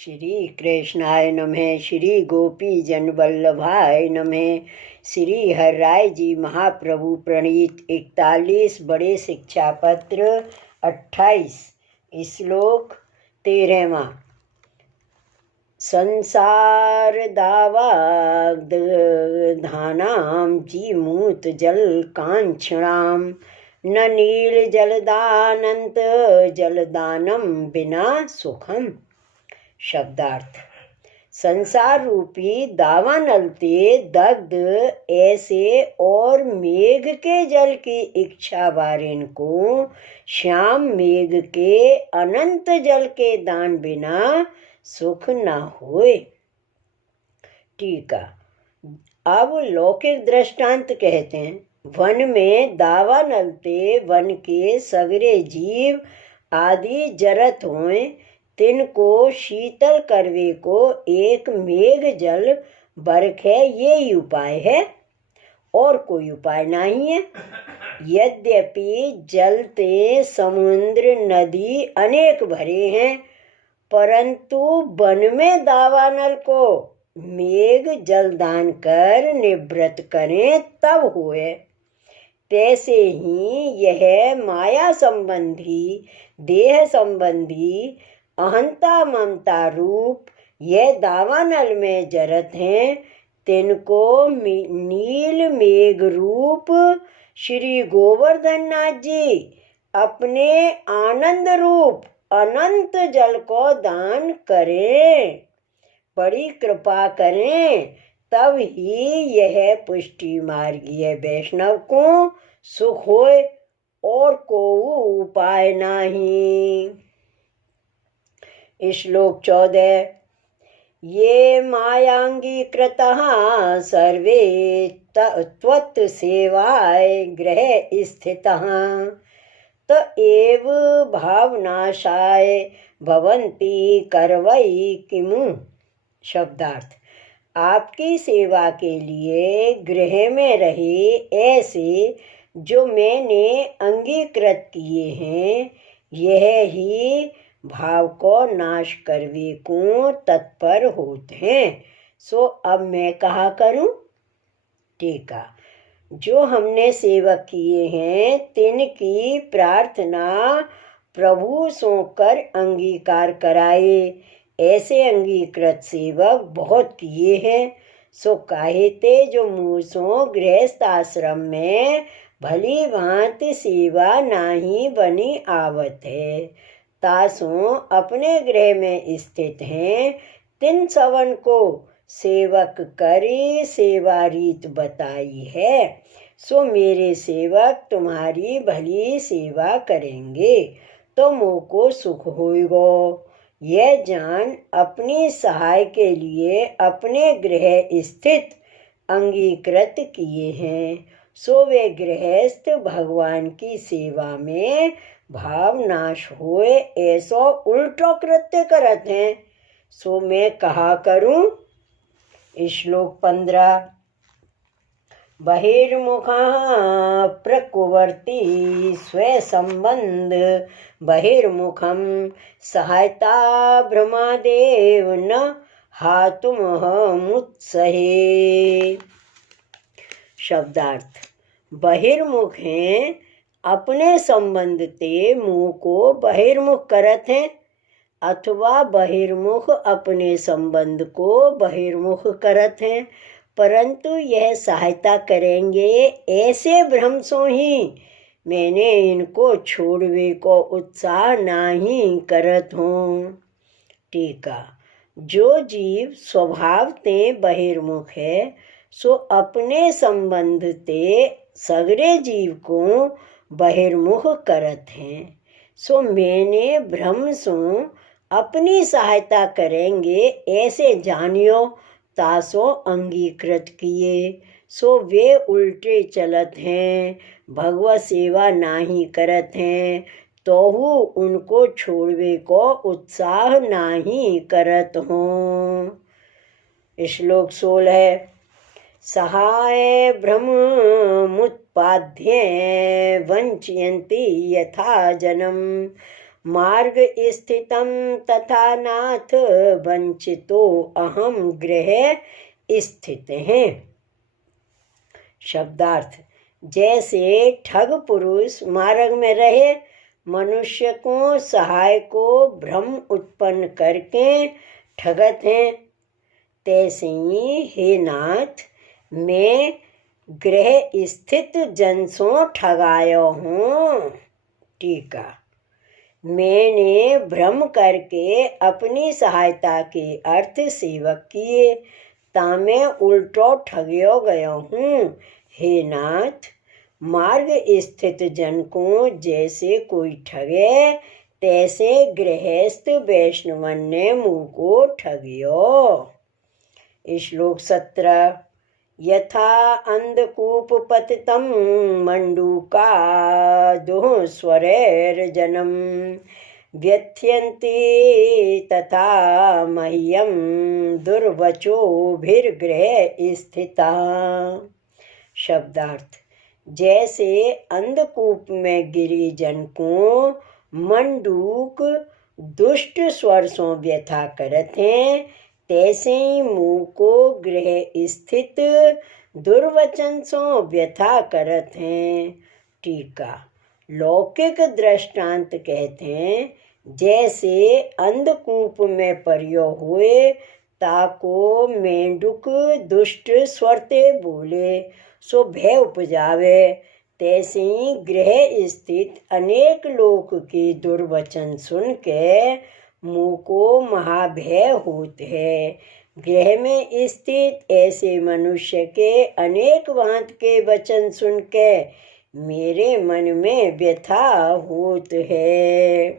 श्री कृष्णाय नमः। श्री गोपी जन वल्लभाय नमः। श्री हर राय जी महाप्रभु प्रणीत 41 बड़े शिक्षा पत्र 28 श्लोक 13वां। संसार दावाग्ध धानाम जीमूत जल कांक्षणाम न नील जलदानंत जलदानम बिना सुखम। शब्दार्थ। संसार रूपी दावानल ते दग्ध ऐसे और मेघ के जल की इच्छा वारिन को श्याम मेघ के अनंत जल के दान बिना सुख न होए। टीका। अब लौकिक दृष्टांत कहते हैं, वन में दावानल ते वन के सगरे जीव आदि जरत होए, तिनको शीतल करवे को एक मेघ जल बरखे, ये ही उपाय है और कोई उपाय नहीं है। यद्यपि जलते समुद्र नदी अनेक भरे हैं, परंतु वन में दावानल को मेघ जलदान कर निवृत्त करें तब होए। तैसे ही यह माया संबंधी देह संबंधी अहंता ममता रूप यह दावानल में जरत हैं, तिनको नील मेघ रूप श्री गोवर्धन नाथ जी अपने आनंद रूप अनंत जल को दान करें, बड़ी कृपा करें, तब ही यह पुष्टि मार्गीय वैष्णव को सुख होए और को उपाय नहीं। श्लोक 14। ये मायांगीकृतः सर्वे त्वत् सेवाय गृहे स्थितः त एव भावनाशाय भवन्ति करवै किमु। शब्दार्थ। आपकी सेवा के लिए गृह में रहे ऐसे जो मैंने अंगीकृत किए हैं, यह ही भाव को नाश करवे को तत्पर होते हैं। सो अब मैं कहा करूं। टीका। जो हमने सेवक किए हैं, तिनकी प्रार्थना प्रभु सो कर अंगीकार कराए, ऐसे अंगीकृत सेवक बहुत किए हैं। सो काहेते जो मूसों गृहस्थ आश्रम में भली भांति सेवा नाही बनी आवत है, तासों अपने गृह में स्थित हैं, तिन सवन को सेवक करी सेवा रीत बताई है। सो मेरे सेवक तुम्हारी भली सेवा करेंगे तो मोको सुख होएगो। यह जान अपनी सहाय के लिए अपने गृह स्थित अंगीकृत किए हैं, सो वे गृहस्थ भगवान की सेवा में भाव नाश होए ऐसो उल्टो कृत्य करत हैं। सो मैं कहा करूं। श्लोक 15। बहिर्मुखः प्रकुर्वती स्वे संबंध बहिर्मुखम सहायता ब्रह्मदेव न हातुमहमुत्सहे। शब्दार्थ। बहिर्मुख हैं, अपने संबंध ते मुंह को बहिर्मुख करत हैं, अथवा बहिर्मुख अपने संबंध को बहिर्मुख करत हैं, परंतु यह सहायता करेंगे ऐसे भ्रम सो ही मैंने इनको छोड़वे को उत्साह नहीं करत हूँ। टीका। जो जीव स्वभाव ते बहिर्मुख है, सो अपने संबंध ते सगरे जीव को बहिर्मुख करत हैं। सो मैंने भ्रम सो अपनी सहायता करेंगे ऐसे जानियो, तासो अंगीकृत किए। सो वे उल्टे चलत हैं, भगवत सेवा नाही करत हैं, तोहू उनको छोड़वे को उत्साह नाही करत हों। श्लोक 16। सहाय भ्रममुत्पाद्य वंचयन्ति यथा जनम मार्ग स्थितं तथा नाथ वंचितो अहम गृह स्थित हैं। शब्दार्थ: जैसे ठग पुरुष मार्ग में रहे मनुष्य को सहाय को भ्रम उत्पन्न करके ठगत हैं, तैसे ही हे नाथ मैं गृह स्थित जन सो ठगायो हूँ। टीका: मैंने भ्रम करके अपनी सहायता के अर्थ सेवक किए, तामे उल्टो ठगियो गयो हूँ। हे नाथ, मार्ग स्थित जन को जैसे कोई ठगे, तैसे गृहस्थ वैष्णवन ने मुँह को ठगियो। श्लोक 17। यथा अंधकूप पतितं मंडूका दुःस्वरैर्जनं व्यथयन्ति तथा मह्यं दुर्वचोभिर्गृहे स्थिता। शब्दार्थ: जैसे अंधकूप में गिरी जन को मंडूक दुष्ट स्वर सो व्यथा करत हैं, तैसे ही मुँह को गृह स्थित दुर्वचन सो व्यथा करत हैं। टीका: लौकिक दृष्टांत कहते हैं, जैसे अंधकूप में पर्यो हुए ताको मेंढुक दुष्ट स्वरते बोले सो भय उपजावे, तैसे ही गृह स्थित अनेक लोक के दुर्वचन सुन के मुँह को महाभय होत है। गृह में स्थित ऐसे मनुष्य के अनेक भांत के वचन सुन के मेरे मन में व्यथा होत है।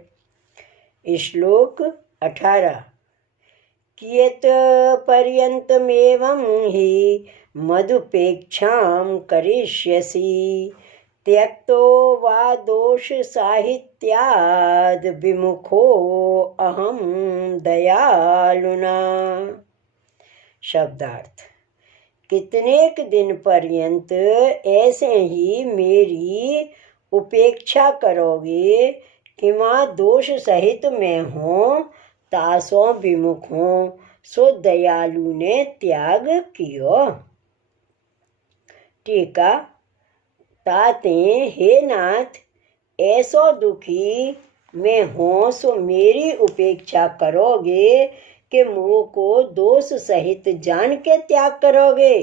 श्लोक 18। कियत पर्यंतमेवं हि मदुपेक्षां करिष्यसि त्यक्तो वा दोष साहित्याद विमुखो अहम दयालुना। शब्दार्थ: कितनेक दिन पर्यंत ऐसे ही मेरी उपेक्षा करोगे कि माँ दोष सहित मैं हूँ, तासों विमुख हूँ, सो दयालु ने त्याग कियो। टीका: ताते हे नाथ, ऐसो दुखी मैं हूँ सो मेरी उपेक्षा करोगे कि मुँह को दोष सहित जान के त्याग करोगे।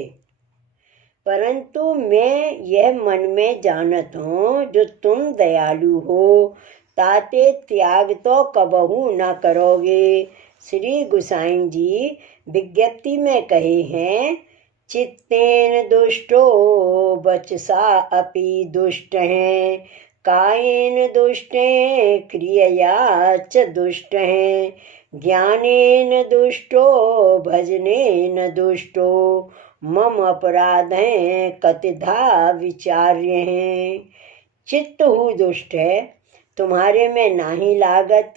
परंतु मैं यह मन में जानत हूँ जो तुम दयालु हो, ताते त्याग तो कबहू न करोगे। श्री गोसाई जी विज्ञप्ति में कहे हैं, चित्तेन दुष्टो वचसा अपि दुष्ट हैं, कायेन दुष्टे क्रियया च दुष्ट हैं, ज्ञानेन दुष्टो भजनेन दुष्टो मम अपराधें कतिधा विचार्य हैं। चित्त हूँ दुष्ट है, तुम्हारे में नाही लागत,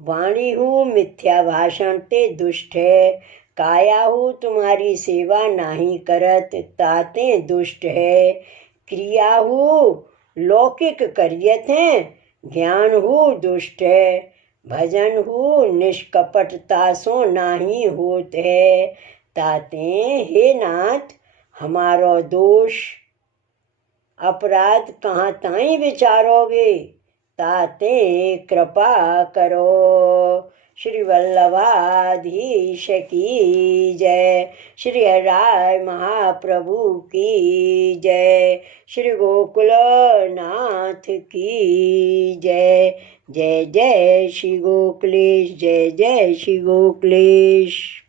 वाणी हूँ मिथ्या भाषण ते दुष्ट है, काया हूँ तुम्हारी सेवा नाही करत ताते दुष्ट है, क्रिया हूँ लौकिक करियत हैं, ज्ञान हूँ दुष्ट है, भजन हूँ निष्कपटता सो नाही होत है। ताते हे नाथ, हमारो दोष अपराध कहाँ ताई विचारोगे, ताते कृपा करो। श्री वल्लभाधीश की जय। श्री हराय महाप्रभु की जय। श्री गोकुलनाथ की जय। जय जय श्री गोकुलेश, जय जय श्री गोकुलेश।